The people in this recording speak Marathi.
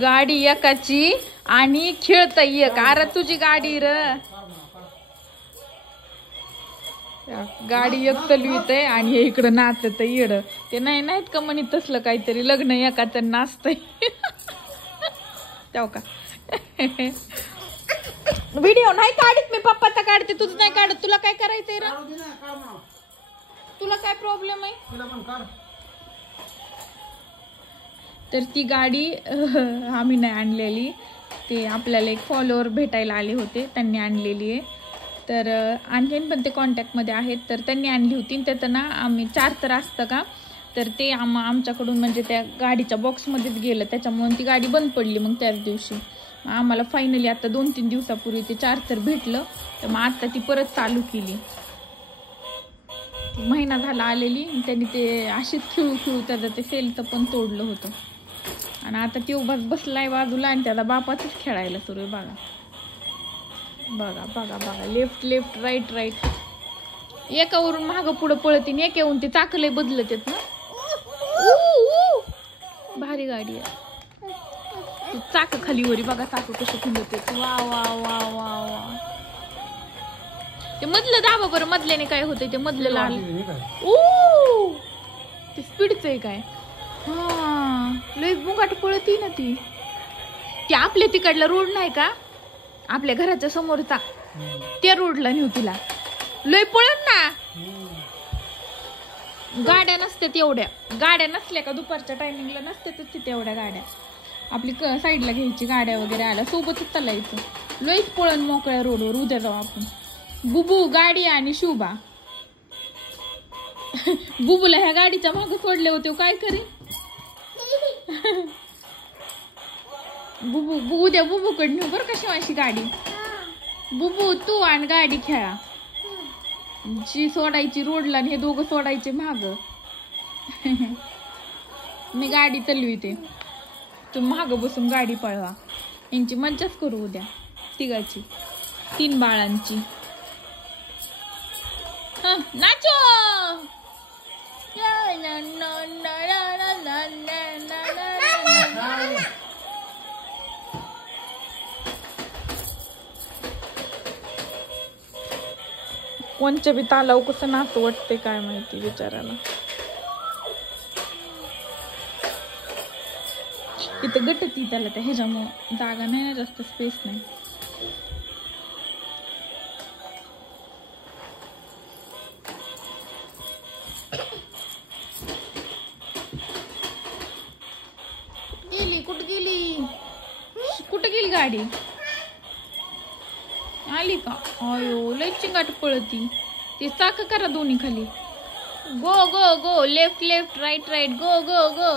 गाडी एकाची आणि खेळता एक. अरे तुझी गाडी र. गाडी एक चालवीत आहे आणि हे इकडं नाचत येड. ते नाहीत का म्हणे तसलं काहीतरी लग्न एकाचं नाचतंय. तेव्हा का व्हिडिओ नाही काढत मी, पप्पाचा काढते, तुझं नाही काढत. तुला काय करायचंय रे? तुला काय प्रॉब्लेम आहे? तर ती गाडी आम्ही नाही आणलेली, ते आपल्याला एक फॉलोअर भेटायला आले होते, त्यांनी आणलेली आहे. तर आणखीन पण ते कॉन्टॅक्टमध्ये आहेत, तर त्यांनी आणली होती. त्याचं ना आम्ही 4 तर असतं का, तर ते आमच्याकडून म्हणजे त्या गाडीच्या बॉक्समध्येच गेलं, त्याच्यामुळे ती गाडी बंद पडली. मग त्याच दिवशी आम्हाला फायनली आता 2-3 दिवसापूर्वी ते 4 तर भेटलं. तर मग आता ती परत चालू केली. महिना झाला आलेली, त्यांनी ते अशीच खेळू त्याचं ते सेलचं पण तोडलं होतं. आणि आता ती उभाच बसलाय बाजूला आणि त्याला बापाचंच खेळायला सुरू आहे. बघा बघा बघा, लेफ्ट लेफ्ट राईट राईट. एकावरून मागं पुढं पळतीन, एक येऊन ते चाकलंय बदलत येत ना. भारी गाडी आहे. चाक खालीवरी बघा, चाक कसं फिरत येत. वा वा वा वा वा. ते मधलं दाबा बरं, मधल्याने काय होतंय ते मधलं लाल. ते स्पीडच आहे काय? हा लय मुंगाट पळती ना ती. आपल्या तिकडला रोड नाही का, आपल्या घराच्या समोरचा, त्या रोडला नेऊ तिला. लय पळत ना. गाड्या नसतात एवढ्या. गाड्या नसल्या का दुपारच्या टायमिंगला नसतातच तिथे एवढ्या गाड्या. आपली साईडला घ्यायची गाड्या वगैरे आल्या सोबतच चालायचं. लयच पळण मोकळ्या रोडवर. उद्या जाऊ आपण. बुबू गाडी आणि शुभा. बुबूला ह्या गाडीच्या मागे सोडले होते, काय करी. बुबू उद्या बुबूकडे नेऊ बरं का शिवाशी गाडी. बुबू तू आणि गाडी खेळा. जी सोडायची रोडला आणि हे दोघं सोडायचे माग. मी गाडी चालविते, तुम्ही माग बसून गाडी पळवा. यांची मज्जाच करू उद्या तिघाची, 3 बाळांची. नाचो. कोणच्या बी तालाव कसं नाचू वाटते काय माहिती बिचाराला. इथं गटती त्याला, त्या ह्याच्यामुळे जागा नाही ना, जास्त स्पेस नाही. कुठं गेली गाडी? आली का? अयो लय चिंगाट पळती. ते चाक करा दोन्ही खाली. गो गो गो, लेफ्ट लेफ्ट राईट राईट, गो गो गो.